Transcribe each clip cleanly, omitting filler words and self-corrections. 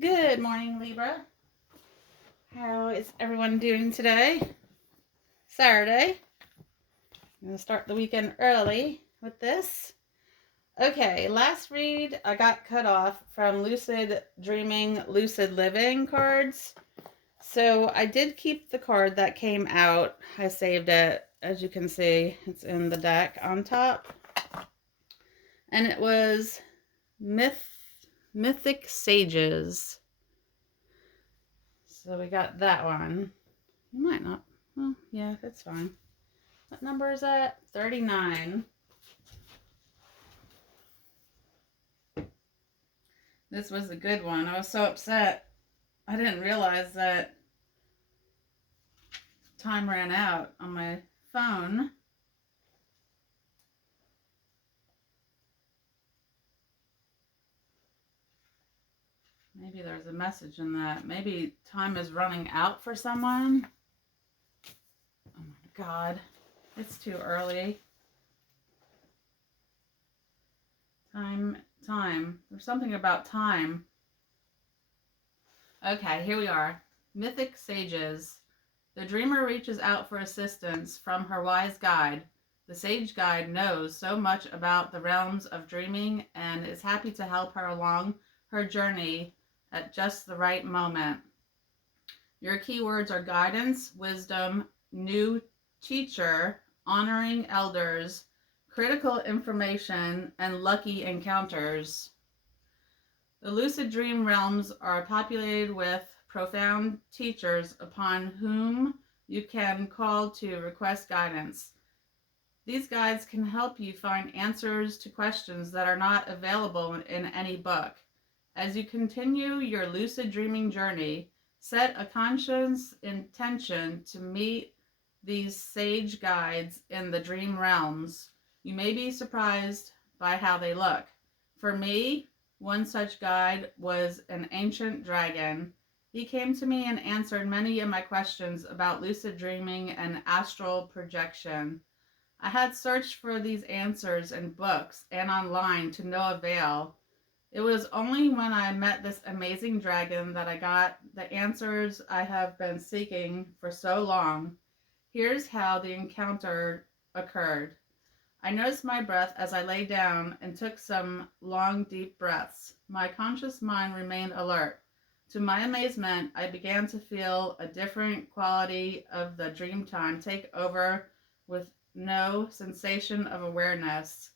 Good morning, Libra. How is everyone doing today? Saturday. I'm going to start the weekend early with this. Okay, last read I got cut off from Lucid Dreaming, Lucid Living cards. So I did keep the card that came out. I saved it. As you can see, it's in the deck on top. And it was Mythic Sages. So we got that one. You might not. Well, yeah, that's fine. What number is that? 39. This was a good one. I was so upset. I didn't realize that time ran out on my phone. Maybe there's a message in that. Maybe time is running out for someone. Oh my God. It's too early. Time. There's something about time. Okay, here we are. Mythic Sages. The dreamer reaches out for assistance from her wise guide. The sage guide knows so much about the realms of dreaming and is happy to help her along her journey at just the right moment. Your keywords are guidance, wisdom, new teacher, honoring elders, critical information, and lucky encounters. The lucid dream realms are populated with profound teachers upon whom you can call to request guidance. These guides can help you find answers to questions that are not available in any book. As you continue your lucid dreaming journey, set a conscious intention to meet these sage guides in the dream realms. You may be surprised by how they look. For me, one such guide was an ancient dragon. He came to me and answered many of my questions about lucid dreaming and astral projection. I had searched for these answers in books and online to no avail. It was only when I met this amazing dragon that I got the answers I have been seeking for so long. Here's how the encounter occurred. I noticed my breath as I lay down and took some long, deep breaths. My conscious mind remained alert. To my amazement, I began to feel a different quality of the dream time take over with no sensation of awareness.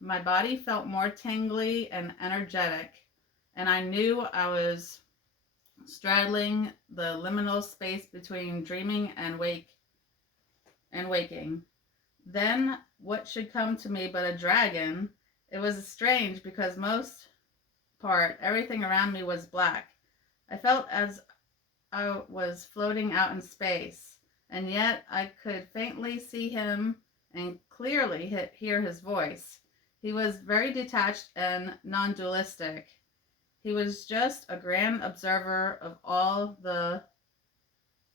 My body felt more tingly and energetic, and I knew I was straddling the liminal space between dreaming and waking. Then what should come to me but a dragon? It was strange because most part everything around me was black. I felt as I was floating out in space, and yet I could faintly see him and clearly hear his voice. He was very detached and non-dualistic. He was just a grand observer of all the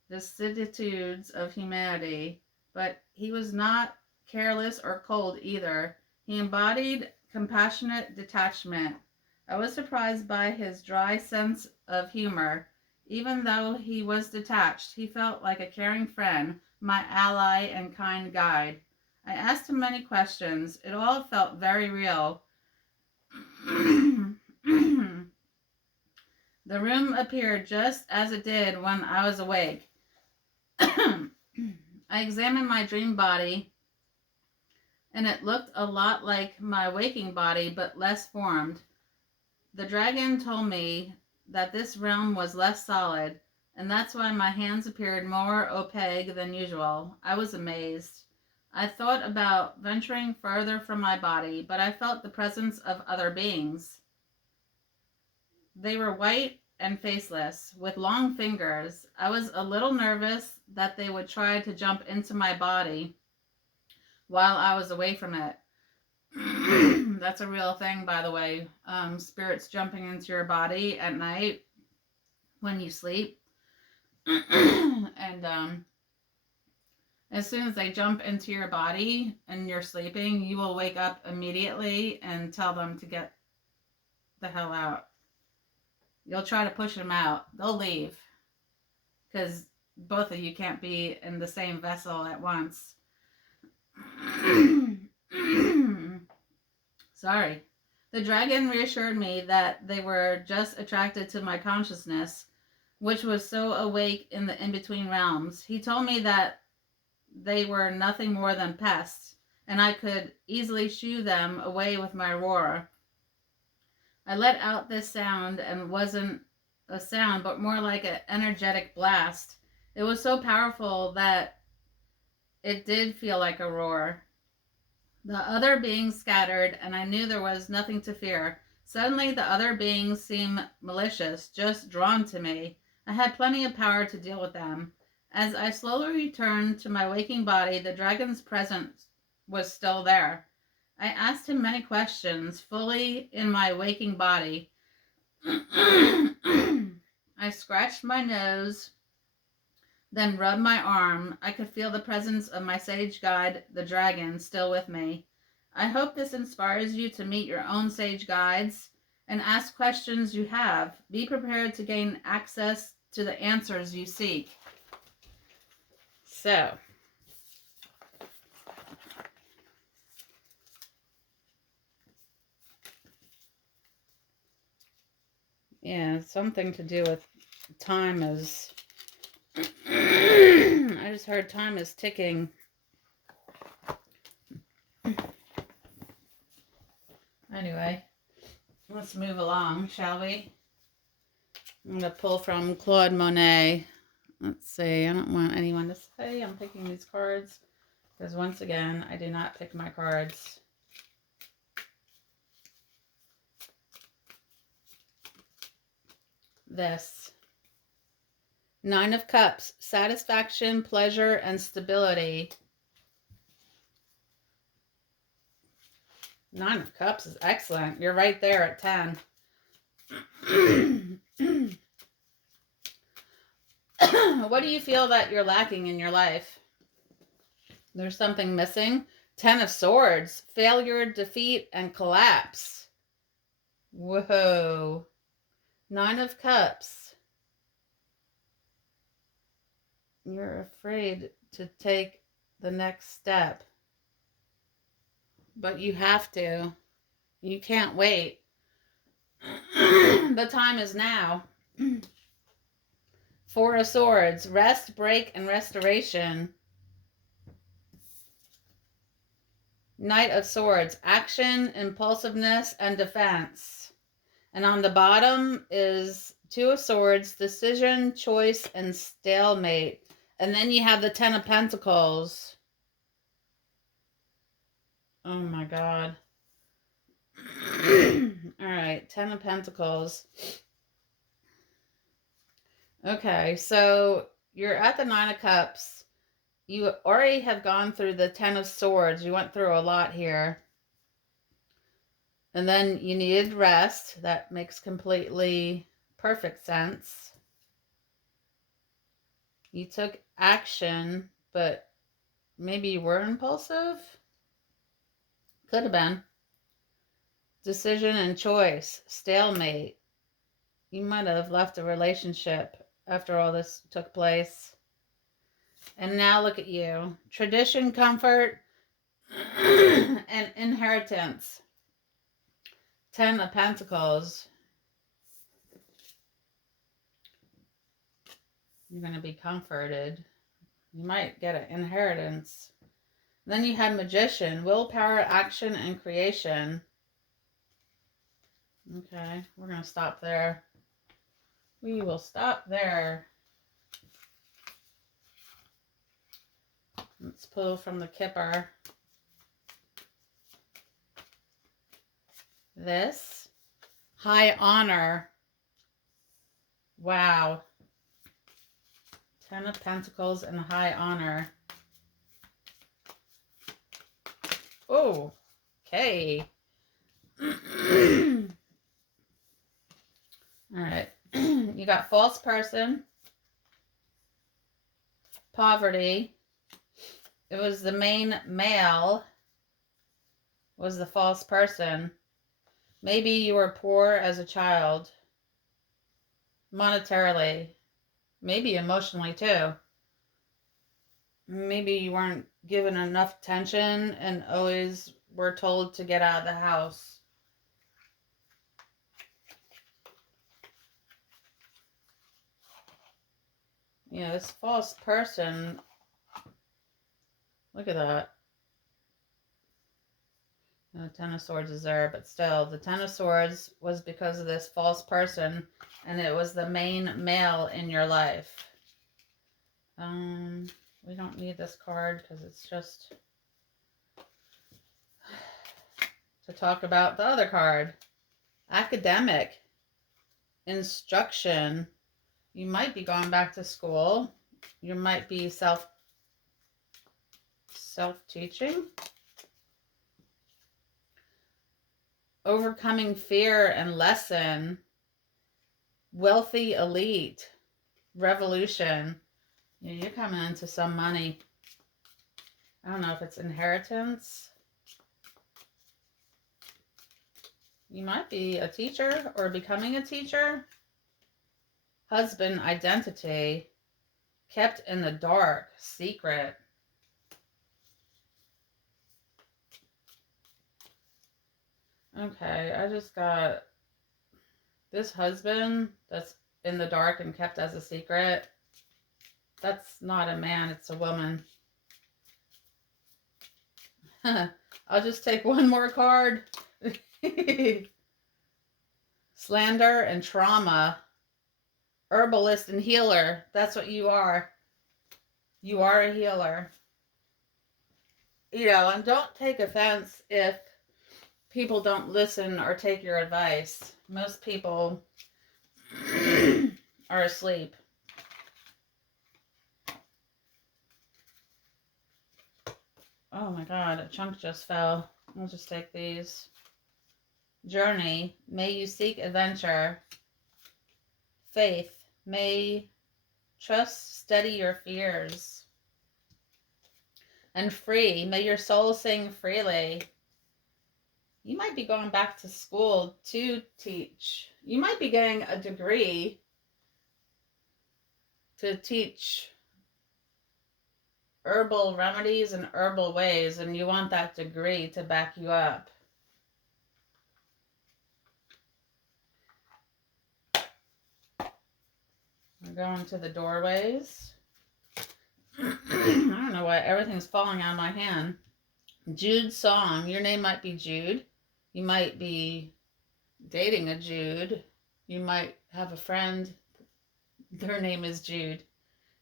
vicissitudes of humanity, but he was not careless or cold either. He embodied compassionate detachment. I was surprised by his dry sense of humor. Even though he was detached, he felt like a caring friend, my ally and kind guide. I asked him many questions. It all felt very real. The room appeared just as it did when I was awake. I examined my dream body, and it looked a lot like my waking body, but less formed. The dragon told me that this realm was less solid, and that's why my hands appeared more opaque than usual. I was amazed. I thought about venturing further from my body, but I felt the presence of other beings. They were white and faceless, with long fingers. I was a little nervous that they would try to jump into my body while I was away from it. That's a real thing, by the way. Spirits jumping into your body at night when you sleep. And as soon as they jump into your body and you're sleeping, you will wake up immediately and tell them to get the hell out. You'll try to push them out. They'll leave. Because both of you can't be in the same vessel at once. Sorry. The dragon reassured me that they were just attracted to my consciousness, which was so awake in the in-between realms. He told me that they were nothing more than pests, and I could easily shoo them away with my roar. I let out this sound, and wasn't a sound, but more like an energetic blast. It was so powerful that it did feel like a roar. The other beings scattered, and I knew there was nothing to fear. Suddenly, the other beings seemed malicious, just drawn to me. I had plenty of power to deal with them. As I slowly returned to my waking body, the dragon's presence was still there. I asked him many questions, fully in my waking body. I scratched my nose, then rubbed my arm. I could feel the presence of my sage guide, the dragon, still with me. I hope this inspires you to meet your own sage guides and ask questions you have. Be prepared to gain access to the answers you seek. So, yeah, something to do with time is... I just heard time is ticking. Anyway, let's move along, shall we? I'm going to pull from Claude Monet. Let's see. I don't want anyone to say I'm picking these cards, because once again, I do not pick my cards. This. Nine of Cups. Satisfaction, pleasure, and stability. Nine of Cups is excellent. You're right there at 10. What do you feel that you're lacking in your life? There's something missing. 10 of Swords. Failure, defeat, and collapse. Whoa. 9 of Cups. You're afraid to take the next step. But you have to. You can't wait. The time is now. 4 of Swords. Rest, break, and restoration. Knight of Swords. Action, impulsiveness, and defense. And on the bottom is 2 of Swords. Decision, choice, and stalemate. And then you have the 10 of Pentacles. Oh my God. All right, 10 of Pentacles. Okay, so you're at the 9 of Cups. You already have gone through the 10 of Swords. You went through a lot here. And then you needed rest. That makes completely perfect sense. You took action, but maybe you were impulsive? Could have been. Decision and choice. Stalemate. You might have left a relationship after all this took place. And now look at you. Tradition, comfort, and inheritance. 10 of Pentacles. You're going to be comforted. You might get an inheritance. Then you have Magician. Willpower, action, and creation. Okay, we're going to stop there. We will stop there. Let's pull from the Kipper. This. High honor. Wow. 10 of Pentacles and high honor. Oh, okay. All right. You got false person. Poverty. It was the main male. Was the false person. Maybe you were poor as a child. monetarily, maybe emotionally too. Maybe you weren't given enough attention and always were told to get out of the house. You know, this false person, look at that. The Ten of Swords is there, but still, the Ten of Swords was because of this false person, and it was the main male in your life. We don't need this card because it's just to talk about the other card. Academic. Instruction. You might be going back to school. You might be self-teaching. Overcoming fear and lesson. Wealthy elite. Revolution. Yeah, you're coming into some money. I don't know if it's inheritance. You might be a teacher or becoming a teacher. Husband identity. Kept in the dark. Secret. Okay, I just got this husband that's in the dark and kept as a secret. That's not a man, it's a woman. I'll just take one more card. Slander and trauma. Herbalist and healer. That's what you are. You are a healer. You know, and don't take offense if people don't listen or take your advice. Most people are asleep. Oh my God, a chunk just fell. I'll just take these. Journey. May you seek adventure. Faith. May trust steady your fears. And free. May your soul sing freely. You might be going back to school to teach. You might be getting a degree to teach herbal remedies and herbal ways, and you want that degree to back you up. We're going to the doorways. I don't know why everything's falling out of my hand. Jude's song. Your name might be Jude. You might be dating a Jude. You might have a friend. Their name is Jude.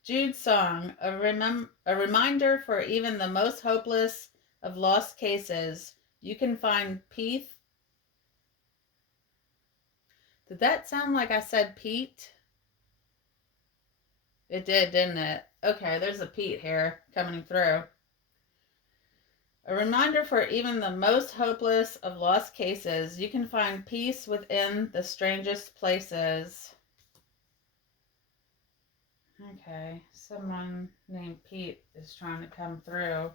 Jude's song. A reminder for even the most hopeless of lost cases. You can find peace. Did that sound like I said Pete? It did, didn't it? Okay, there's a Pete here coming through. A reminder for even the most hopeless of lost cases. You can find peace within the strangest places. Okay, someone named Pete is trying to come through.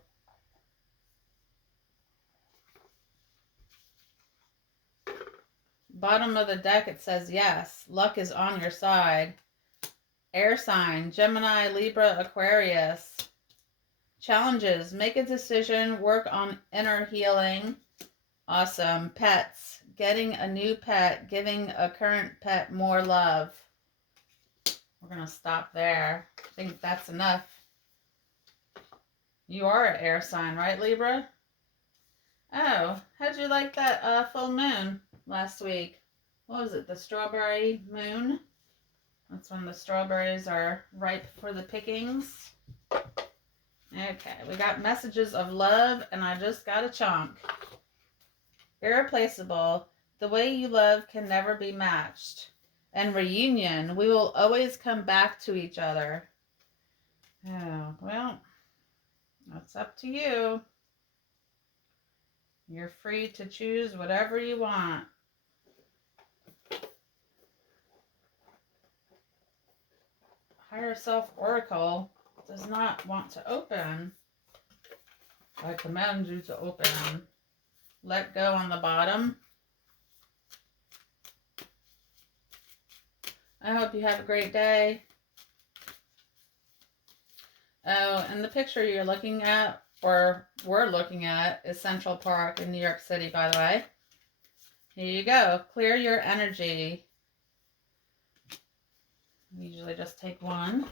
Bottom of the deck, it says yes. Luck is on your side. Air sign, Gemini, Libra, Aquarius. Challenges, make a decision, work on inner healing. Awesome. Pets, getting a new pet, giving a current pet more love. We're going to stop there. I think that's enough. You are an air sign, right, Libra? Oh, how'd you like that full moon last week? What was it, the strawberry moon? That's when the strawberries are ripe for the pickings. Okay, we got messages of love, and I just got a chunk. Irreplaceable. The way you love can never be matched. And reunion. We will always come back to each other. Oh, well, that's up to you. You're free to choose whatever you want. Higher Self Oracle does not want to open. I command you to open. Let go on the bottom. I hope you have a great day. Oh, and the picture you're looking at, or we're looking at, is Central Park in New York City, by the way. Here you go. Clear your energy. I usually just take one.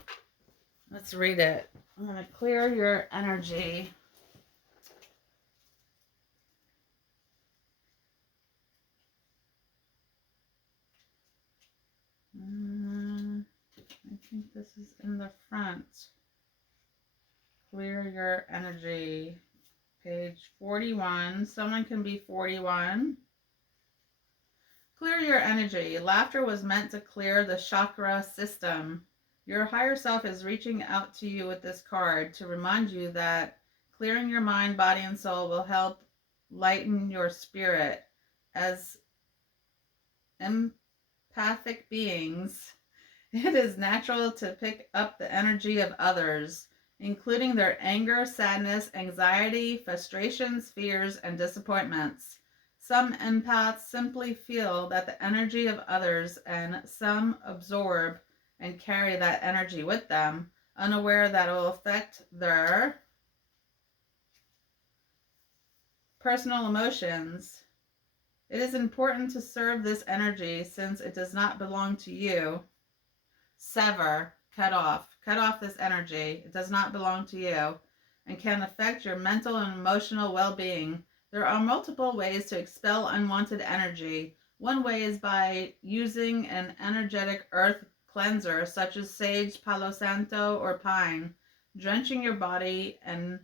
Let's read it. I'm going to clear your energy. I think this is in the front. Clear your energy. Page 41. Someone can be 41. Clear your energy. Laughter was meant to clear the chakra system. Your higher self is reaching out to you with this card to remind you that clearing your mind, body, and soul will help lighten your spirit. As empathic beings, it is natural to pick up the energy of others, including their anger, sadness, anxiety, frustrations, fears, and disappointments. Some empaths simply feel that the energy of others, and some absorb and carry that energy with them, unaware that it will affect their personal emotions. It is important to serve this energy since it does not belong to you. Sever, cut off this energy. It does not belong to you and can affect your mental and emotional well-being. There are multiple ways to expel unwanted energy. One way is by using an energetic earth cleanser such as sage, palo santo, or pine. Drenching your body and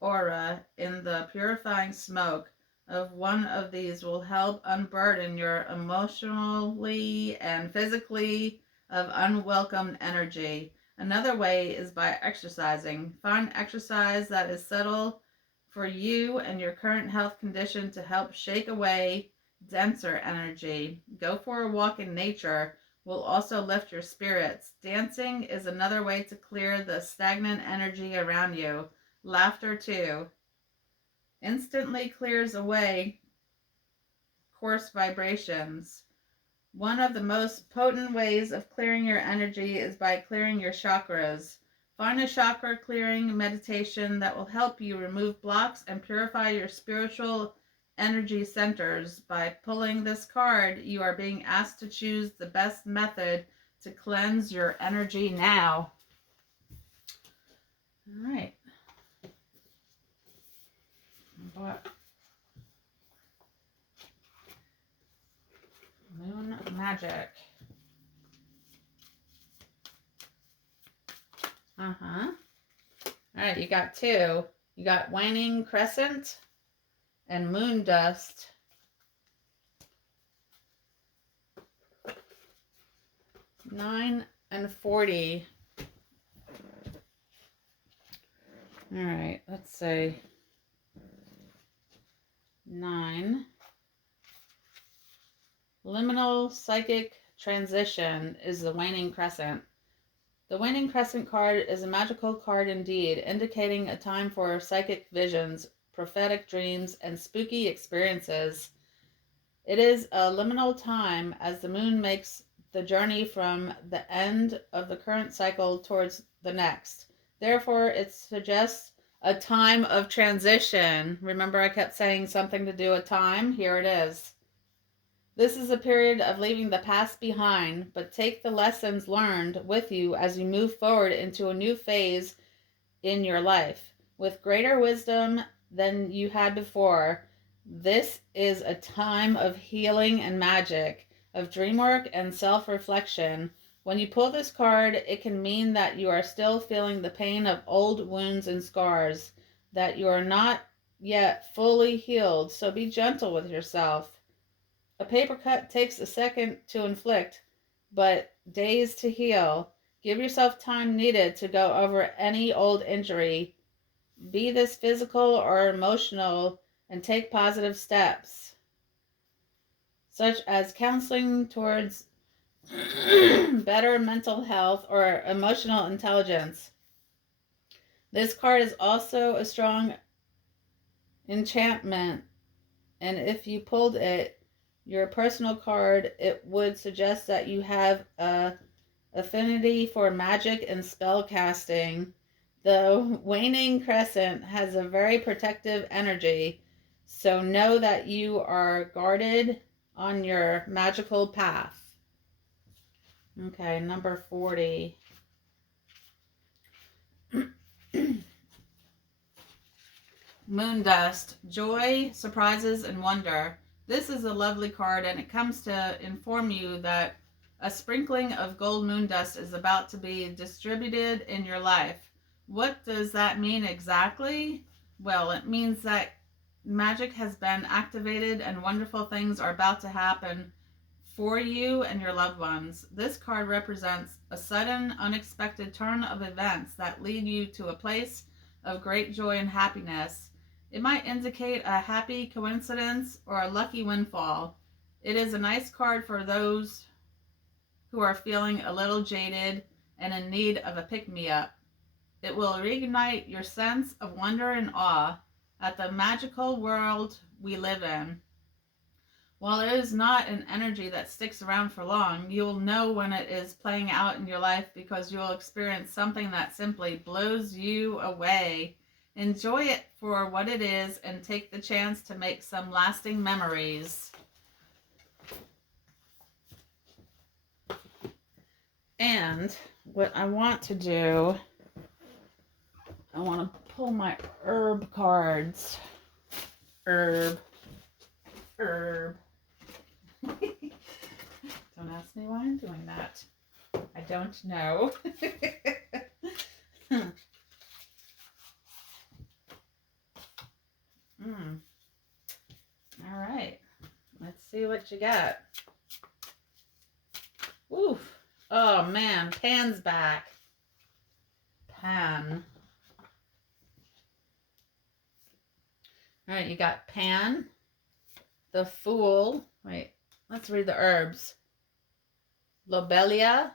aura in the purifying smoke of one of these will help unburden your emotionally and physically of unwelcome energy. Another way is by exercising. Find exercise that is subtle for you and your current health condition to help shake away denser energy. Go for a walk in nature will also lift your spirits. Dancing is another way to clear the stagnant energy around you. Laughter, too, instantly clears away coarse vibrations. One of the most potent ways of clearing your energy is by clearing your chakras. Find a chakra clearing meditation that will help you remove blocks and purify your spiritual energy centers. By pulling this card, you are being asked to choose the best method to cleanse your energy now. All right. What? Moon magic. All right, you got two. You got waning crescent and moon dust. Nine and 40. All right, let's say 9. Liminal psychic transition is the waning crescent. The waning crescent card is a magical card indeed, indicating a time for psychic visions, prophetic dreams, and spooky experiences. It is a liminal time as the moon makes the journey from the end of the current cycle towards the next. Therefore, it suggests a time of transition. Remember, I kept saying something to do with time? Here it is. This is a period of leaving the past behind, but take the lessons learned with you as you move forward into a new phase in your life. With greater wisdom than you had before, this is a time of healing and magic, of dream work and self-reflection. When you pull this card, it can mean that you are still feeling the pain of old wounds and scars, that you are not yet fully healed, so be gentle with yourself. A paper cut takes a second to inflict, but days to heal. Give yourself time needed to go over any old injury, be this physical or emotional, and take positive steps, such as counseling towards better mental health or emotional intelligence. This card is also a strong enchantment, and if you pulled it, your personal card, it would suggest that you have a affinity for magic and spell casting. The waning crescent has a very protective energy, so know that you are guarded on your magical path. Okay, number 40. Moon dust, joy, surprises, and wonder. This is a lovely card, and it comes to inform you that a sprinkling of gold moon dust is about to be distributed in your life. What does that mean exactly? Well, it means that magic has been activated and wonderful things are about to happen for you and your loved ones. This card represents a sudden, unexpected turn of events that lead you to a place of great joy and happiness. It might indicate a happy coincidence or a lucky windfall. It is a nice card for those who are feeling a little jaded and in need of a pick-me-up. It will reignite your sense of wonder and awe at the magical world we live in. While it is not an energy that sticks around for long, you'll know when it is playing out in your life because you'll experience something that simply blows you away. Enjoy it for what it is and take the chance to make some lasting memories. And what I want to do, I want to pull my herb cards. Herb. Don't ask me why I'm doing that. I don't know. All right. Let's see what you got. Oof. Oh, man. Pan's back. Pan. All right. You got Pan. The Fool. Wait. Let's read the herbs. Lobelia.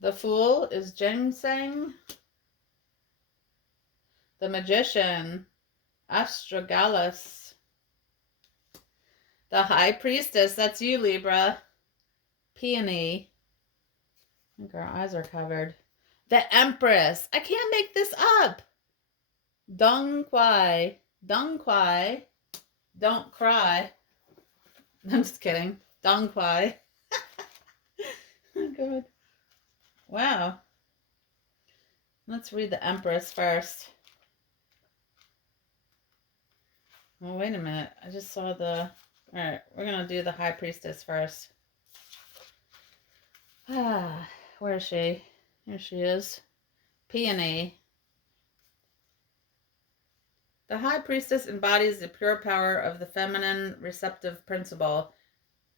The Fool is ginseng. The Magician, Astragalus. The High Priestess, that's you, Libra. Peony. I think our eyes are covered. The Empress. I can't make this up. Dong Quai. Dong Quai. Don't cry. I'm just kidding. Dong Quai. Oh, God. Wow. Let's read the Empress first. Well, wait a minute. I just saw the... Alright, we're going to do the High Priestess first. Where is she? Here she is. Peony. The High Priestess embodies the pure power of the feminine receptive principle.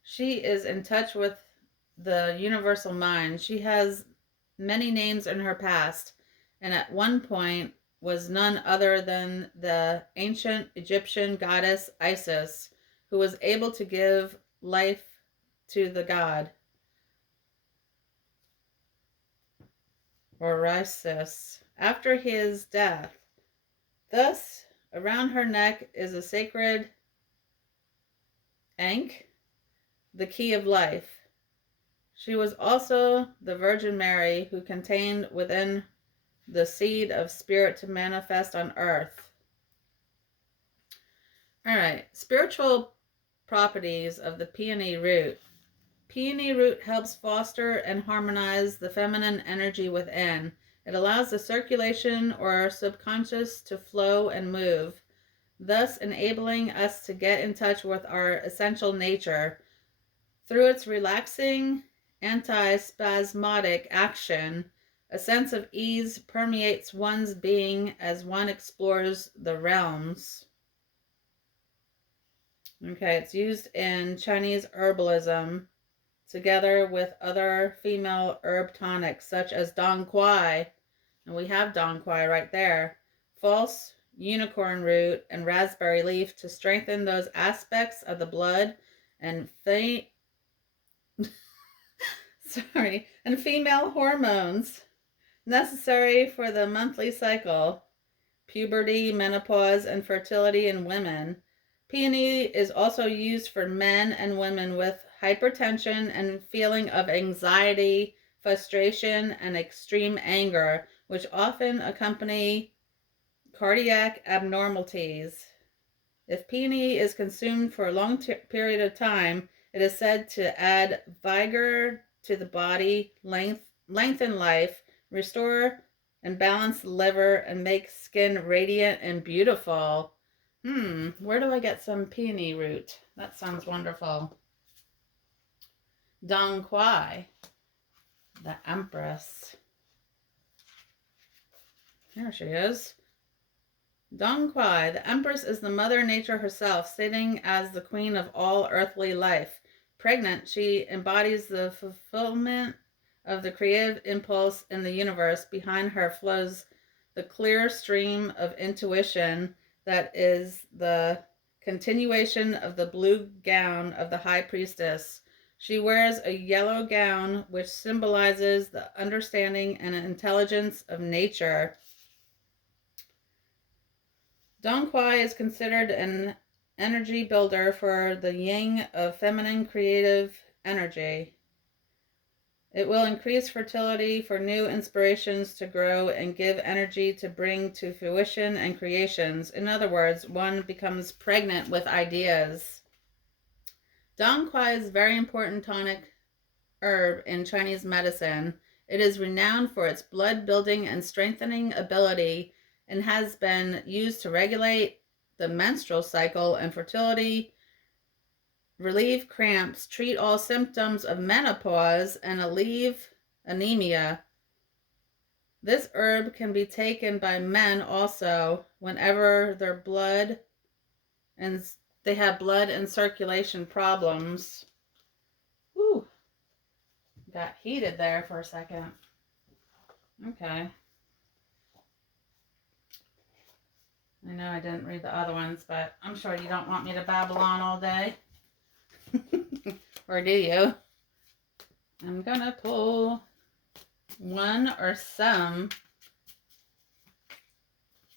She is in touch with the universal mind. She has many names in her past, and at one point was none other than the ancient Egyptian goddess Isis, who was able to give life to the god. Orisis. After his death. Thus, around her neck is a sacred ankh, the key of life. She was also the Virgin Mary who contained within the seed of spirit to manifest on earth. All right, spiritual properties of the peony root. Peony root helps foster and harmonize the feminine energy within. It allows the circulation or subconscious to flow and move, thus enabling us to get in touch with our essential nature. Through its relaxing, anti-spasmodic action, a sense of ease permeates one's being as one explores the realms. Okay, it's used in Chinese herbalism together with other female herb tonics such as Dong Quai, and we have Dong Quai right there, false unicorn root, and raspberry leaf to strengthen those aspects of the blood and and female hormones necessary for the monthly cycle, puberty, menopause, and fertility in women. Peony is also used for men and women with hypertension and feeling of anxiety, frustration, and extreme anger, which often accompany cardiac abnormalities. If peony is consumed for a long period of time, it is said to add vigor to the body, lengthen life, restore and balance the liver, and make skin radiant and beautiful. Where do I get some peony root? That sounds wonderful. Dong Quai, the Empress. Here she is. Dong Quai, the Empress, is the Mother Nature herself, sitting as the queen of all earthly life. Pregnant, she embodies the fulfillment of the creative impulse in the universe. Behind her flows the clear stream of intuition that is the continuation of the blue gown of the High Priestess. She wears a yellow gown which symbolizes the understanding and intelligence of nature. Dong Quai is considered an energy builder for the yin of feminine creative energy. It will increase fertility for new inspirations to grow and give energy to bring to fruition and creations. In other words, one becomes pregnant with ideas. Dong Quai is a very important tonic herb in Chinese medicine. It is renowned for its blood building and strengthening ability and has been used to regulate the menstrual cycle and fertility, relieve cramps, treat all symptoms of menopause, and alleviate anemia. This herb can be taken by men also whenever their blood and they have blood and circulation problems. Whew. Got heated there for a second. Okay. I know I didn't read the other ones, but I'm sure you don't want me to babble on all day. Or do you? I'm gonna pull one or some.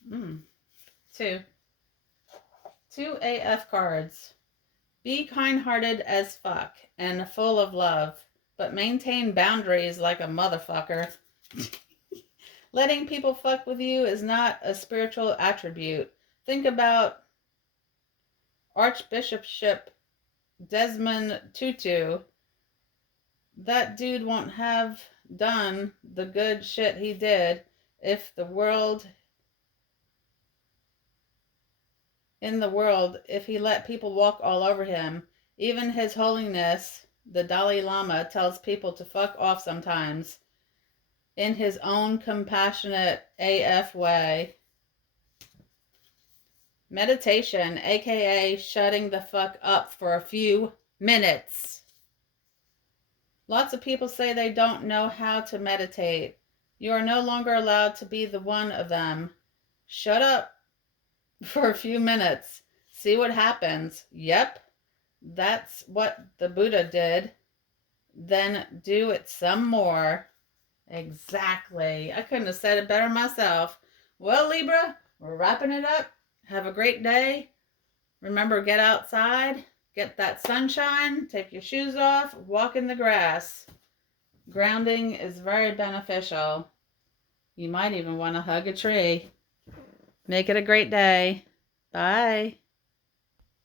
Two. 2 AF cards. Be kind-hearted as fuck and full of love, but maintain boundaries like a motherfucker. Letting people fuck with you is not a spiritual attribute. Think about Archbishop Desmond Tutu. That dude won't have done the good shit he did if if he let people walk all over him. Even His Holiness, the Dalai Lama, tells people to fuck off sometimes, in his own compassionate AF way. Meditation, aka shutting the fuck up for a few minutes. Lots of people say they don't know how to meditate. You are no longer allowed to be the one of them. Shut up for a few minutes. See what happens. Yep, that's what the Buddha did. Then do it some more. Exactly. I couldn't have said it better myself. Well, Libra, we're wrapping it up. Have a great day. Remember, get outside, get that sunshine, take your shoes off, walk in the grass. Grounding is very beneficial. You might even want to hug a tree. Make it a great day. Bye.